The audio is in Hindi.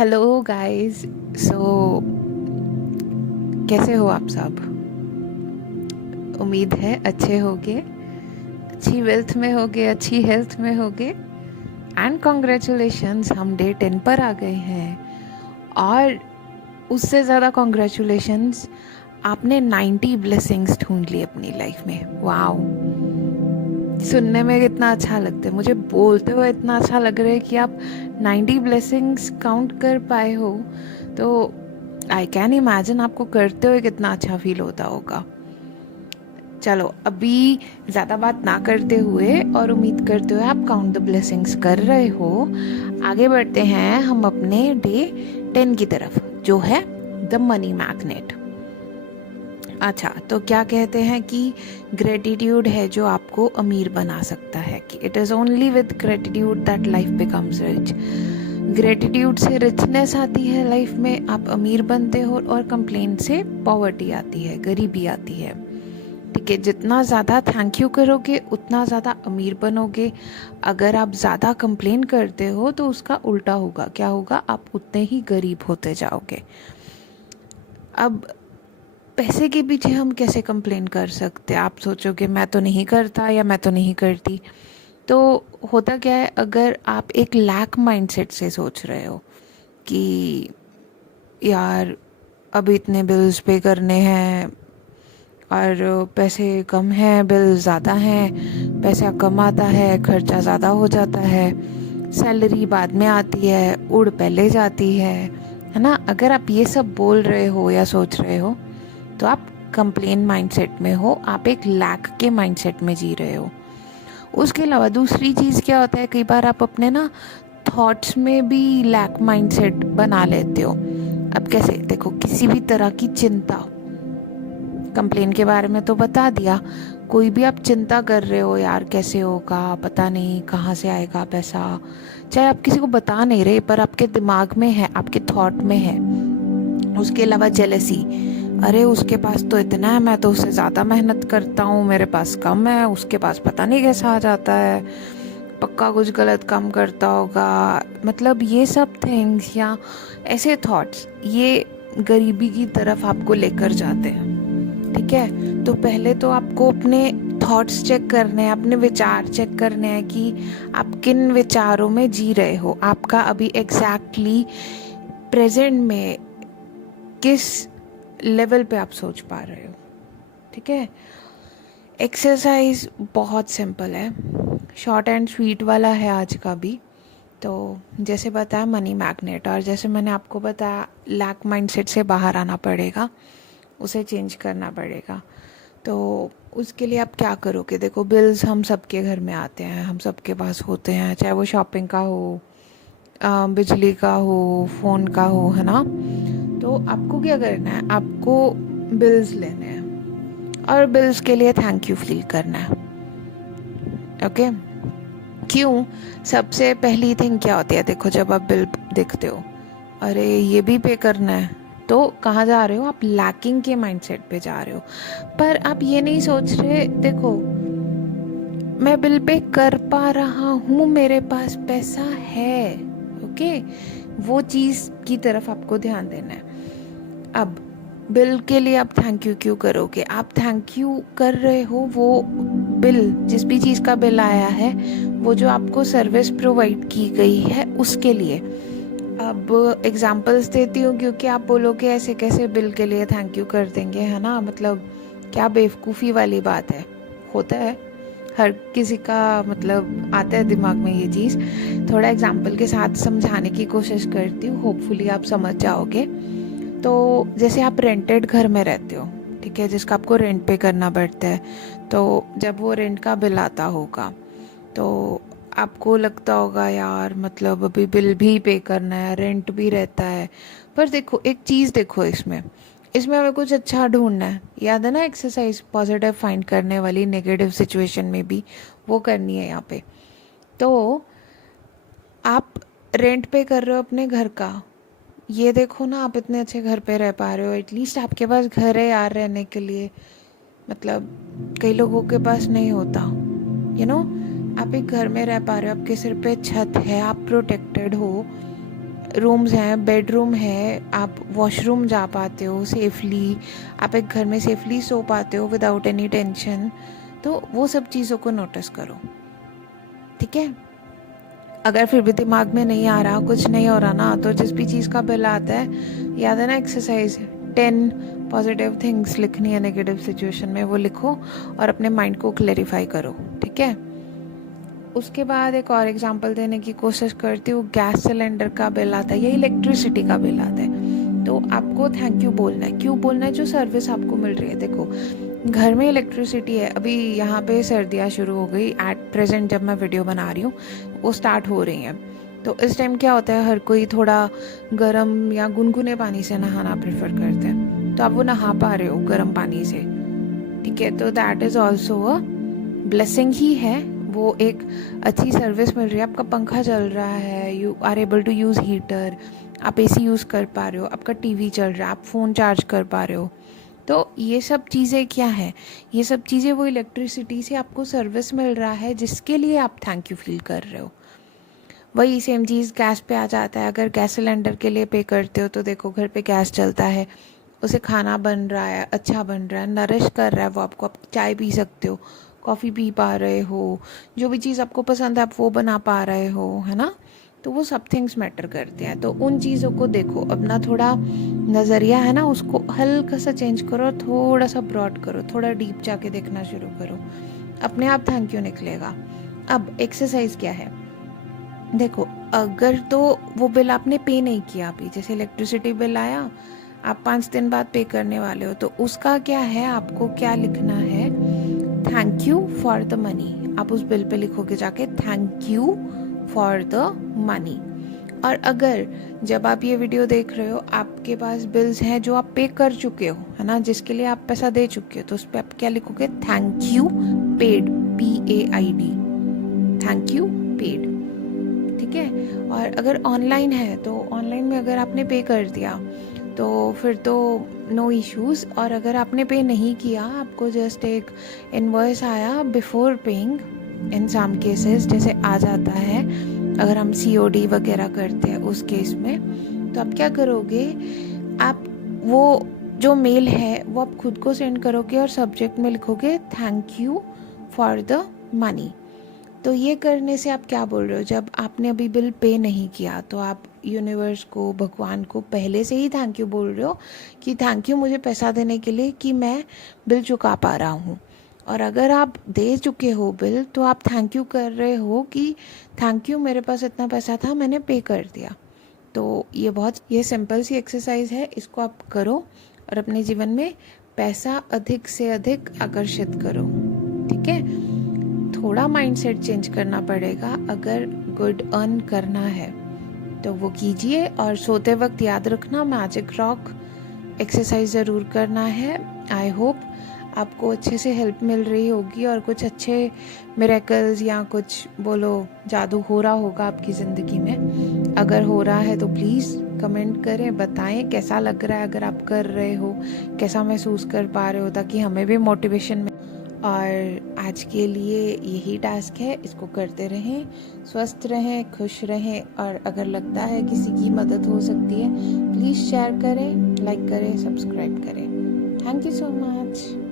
Hello guys. सो कैसे हो आप सब? उम्मीद है अच्छे होगे, अच्छी वेल्थ में होगे, अच्छी हेल्थ में होगे। एंड कॉन्ग्रेचुलेशंस, हम डे 10 पर आ गए हैं। और उससे ज़्यादा कॉन्ग्रेचुलेशंस, आपने 90 ब्लेसिंग्स ढूंढ ली अपनी लाइफ में। वाओ, सुनने में कितना अच्छा लगता है, मुझे बोलते हुए इतना अच्छा लग रहा है कि आप 90 ब्लेसिंग्स काउंट कर पाए हो। तो आई कैन इमेजिन आपको करते हुए कितना अच्छा फील होता होगा। चलो अभी ज़्यादा बात ना करते हुए और उम्मीद करते हुए आप काउंट द ब्लेसिंग्स कर रहे हो, आगे बढ़ते हैं हम अपने डे 10 की तरफ, जो है द मनी मैग्नेट। अच्छा, तो क्या कहते हैं कि ग्रेटिट्यूड है जो आपको अमीर बना सकता है, कि it is only with gratitude that life becomes rich. Gratitude से रिचनेस आती है लाइफ में, आप अमीर बनते हो, और कंप्लेन से पॉवर्टी आती है, गरीबी आती है। ठीक है, जितना ज़्यादा थैंक यू करोगे उतना ज़्यादा अमीर बनोगे। अगर आप ज़्यादा कंप्लेन करते हो तो उसका उल्टा होगा, क्या होगा? आप उतने ही गरीब होते जाओगे। अब पैसे के पीछे हम कैसे कंप्लेन कर सकते हैं? आप सोचोगे मैं तो नहीं करता या मैं तो नहीं करती। तो होता क्या है, अगर आप एक लैक माइंडसेट से सोच रहे हो कि यार अभी इतने बिल्स पे करने हैं और पैसे कम हैं, बिल ज़्यादा हैं, पैसा कम आता है, खर्चा ज़्यादा हो जाता है, सैलरी बाद में आती है, उड़ पहले जाती है ना? अगर आप ये सब बोल रहे हो या सोच रहे हो तो आप कंप्लेन माइंडसेट में हो, आप एक लैक के माइंडसेट में जी रहे हो। उसके अलावा दूसरी चीज़ क्या होता है, कई बार आप अपने ना थॉट्स में भी लैक माइंडसेट बना लेते हो। अब कैसे? देखो, किसी भी तरह की चिंता, कंप्लेन के बारे में तो बता दिया, कोई भी आप चिंता कर रहे हो, यार कैसे होगा, पता नहीं कहाँ से आएगा पैसा, चाहे आप किसी को बता नहीं रहे पर आपके दिमाग में है, आपके थॉट में है। उसके अलावा जेलसी, अरे उसके पास तो इतना है, मैं तो उससे ज़्यादा मेहनत करता हूँ, मेरे पास कम है, उसके पास पता नहीं कैसा आ जाता है, पक्का कुछ गलत काम करता होगा। मतलब ये सब थिंग्स या ऐसे थॉट्स, ये गरीबी की तरफ आपको लेकर जाते हैं। ठीक है, तो पहले तो आपको अपने थॉट्स चेक करने हैं, अपने विचार चेक करने हैं कि आप किन विचारों में जी रहे हो, आपका अभी एग्जैक्टली प्रेजेंट में किस लेवल पे आप सोच पा रहे हो। ठीक है, एक्सरसाइज बहुत सिंपल है, शॉर्ट एंड स्वीट वाला है आज का भी। तो जैसे बताया मनी मैग्नेट, और जैसे मैंने आपको बताया लैक माइंडसेट से बाहर आना पड़ेगा, उसे चेंज करना पड़ेगा। तो उसके लिए आप क्या करोगे? देखो, बिल्स हम सबके घर में आते हैं, हम सबके पास होते हैं, चाहे वो शॉपिंग का हो, बिजली का हो, फ़ोन का हो, है ना? तो आपको क्या करना है, आपको बिल्स लेने हैं और बिल्स के लिए थैंक यू फील करना है। ओके, क्यों? सबसे पहली थिंग क्या होती है, देखो जब आप बिल देखते हो, अरे ये भी पे करना है, तो कहाँ जा रहे हो? आप लैकिंग के माइंडसेट पे जा रहे हो। पर आप ये नहीं सोच रहे, देखो मैं बिल पे कर पा रहा हूँ, मेरे पास पैसा है। ओके, वो चीज़ की तरफ आपको ध्यान देना है। अब बिल के लिए आप थैंक यू क्यों करोगे? आप थैंक यू कर रहे हो वो बिल, जिस भी चीज़ का बिल आया है, वो जो आपको सर्विस प्रोवाइड की गई है उसके लिए। अब एग्जांपल्स देती हूँ क्योंकि आप बोलोगे ऐसे कैसे बिल के लिए थैंक यू कर देंगे, है ना? मतलब क्या बेवकूफ़ी वाली बात है। होता है, हर किसी का मतलब आता है दिमाग में ये चीज़। थोड़ा एग्जांपल के साथ समझाने की कोशिश करती हूँ, होपफुली आप समझ जाओगे। तो जैसे आप रेंटेड घर में रहते हो, ठीक है, जिसका आपको रेंट पे करना पड़ता है, तो जब वो रेंट का बिल आता होगा तो आपको लगता होगा यार मतलब अभी बिल भी पे करना है, रेंट भी रहता है। पर देखो एक चीज़, देखो इसमें इसमें हमें कुछ अच्छा ढूंढना है। याद है ना एक्सरसाइज पॉजिटिव फाइंड करने वाली, नेगेटिव सिचुएशन में भी वो करनी है यहाँ पे। तो आप रेंट पे कर रहे हो अपने घर का, ये देखो ना, आप इतने अच्छे घर पे रह पा रहे हो, एटलीस्ट आपके पास घर है यार रहने के लिए। मतलब कई लोगों के पास नहीं होता, यू नो। आप एक घर में रह पा रहे हो, आपके सिर पे छत है, आप प्रोटेक्टेड हो, रूम्स हैं, बेडरूम है, आप वॉशरूम जा पाते हो सेफली, आप एक घर में सेफली सो पाते हो विदाउट एनी टेंशन। तो वो सब चीज़ों को नोटिस करो, ठीक है। अगर फिर भी दिमाग में नहीं आ रहा, कुछ नहीं हो रहा ना, तो जिस भी चीज़ का बिल आता है, याद है ना एक्सरसाइज 10 पॉजिटिव थिंग्स लिखनी है नेगेटिव सिचुएशन में, वो लिखो और अपने माइंड को क्लेरिफाई करो, ठीक है। उसके बाद एक और एग्जांपल देने की कोशिश करती हूँ। गैस सिलेंडर का बिल आता है या इलेक्ट्रिसिटी का बिल आता है, तो आपको थैंक यू बोलना है। क्यों बोलना है? जो सर्विस आपको मिल रही है। देखो, घर में इलेक्ट्रिसिटी है, अभी यहाँ पे सर्दियाँ शुरू हो गई एट प्रेजेंट, जब मैं वीडियो बना रही हूँ वो स्टार्ट हो रही हैं। तो इस टाइम क्या होता है, हर कोई थोड़ा गर्म या गुनगुने पानी से नहाना प्रेफर करते हैं, तो आप वो नहा पा रहे हो गर्म पानी से, ठीक है। तो that is also a blessing ही है, वो एक अच्छी सर्विस मिल रही है। आपका पंखा चल रहा है, you are able to use heater, आप एसी यूज़ कर पा रहे हो, आपका टीवी चल रहा है, आप फ़ोन चार्ज कर पा रहे हो। तो ये सब चीज़ें क्या है, ये सब चीज़ें वो इलेक्ट्रिसिटी से आपको सर्विस मिल रहा है जिसके लिए आप थैंक यू फील कर रहे हो। वही सेम चीज़ गैस पे आ जाता है। अगर गैस सिलेंडर के लिए पे करते हो तो देखो, घर पे गैस चलता है, उसे खाना बन रहा है, अच्छा बन रहा है, नरिश कर रहा है वो आपको, आप चाय पी सकते हो, कॉफ़ी पी पा रहे हो, जो भी चीज़ आपको पसंद है आप वो बना पा रहे हो, है ना। तो वो सब थिंग्स मैटर करते हैं। तो उन चीज़ों को देखो, अपना थोड़ा नज़रिया है ना उसको हल्का सा चेंज करो, थोड़ा सा ब्रॉड करो, थोड़ा डीप जाके देखना शुरू करो, अपने आप थैंक यू निकलेगा। अब एक्सरसाइज क्या है, देखो, अगर तो वो बिल आपने पे नहीं किया अभी, जैसे इलेक्ट्रिसिटी बिल आया, आप 5 दिन बाद पे करने वाले हो, तो उसका क्या है, आपको क्या लिखना है, thank you for the money. आप उस बिल पे लिखोगे जाके thank you for the money. और अगर जब आप ये वीडियो देख रहे हो आपके पास बिल्स हैं जो आप पे कर चुके हो, है ना, जिसके लिए आप पैसा दे चुके हो, तो उस पर आप क्या लिखोगे, thank you paid, PAID, thank you paid, ठीक है। और अगर ऑनलाइन है तो ऑनलाइन में अगर आपने पे कर दिया तो फिर तो नो इश्यूज़। और अगर आपने पे नहीं किया, आपको जस्ट एक इनवॉइस आया बिफोर पेइंग, इन सम केसेस जैसे आ जाता है, अगर हम COD वगैरह करते हैं उस केस में, तो आप क्या करोगे, आप वो जो मेल है वो आप खुद को सेंड करोगे और सब्जेक्ट में लिखोगे thank you for the money. तो ये करने से आप क्या बोल रहे हो, जब आपने अभी बिल पे नहीं किया तो आप यूनिवर्स को, भगवान को पहले से ही थैंक यू बोल रहे हो कि थैंक यू मुझे पैसा देने के लिए कि मैं बिल चुका पा रहा हूँ। और अगर आप दे चुके हो बिल तो आप थैंक यू कर रहे हो कि थैंक यू, मेरे पास इतना पैसा था, मैंने पे कर दिया। तो ये सिंपल सी एक्सरसाइज है, इसको आप करो और अपने जीवन में पैसा अधिक से अधिक आकर्षित करो, ठीक है। थोड़ा माइंडसेट चेंज करना पड़ेगा, अगर गुड अर्न करना है तो वो कीजिए। और सोते वक्त याद रखना, मैजिक रॉक एक्सरसाइज ज़रूर करना है। आई होप आपको अच्छे से हेल्प मिल रही होगी और कुछ अच्छे मिरेकल्स या कुछ बोलो जादू हो रहा होगा आपकी ज़िंदगी में। अगर हो रहा है तो प्लीज़ कमेंट करें, बताएं कैसा लग रहा है, अगर आप कर रहे हो कैसा महसूस कर पा रहे हो, ताकि हमें भी मोटिवेशन। और आज के लिए यही टास्क है, इसको करते रहें, स्वस्थ रहें, खुश रहें। और अगर लगता है किसी की मदद हो सकती है, प्लीज़ शेयर करें, लाइक करें, सब्सक्राइब करें। Thank you so much.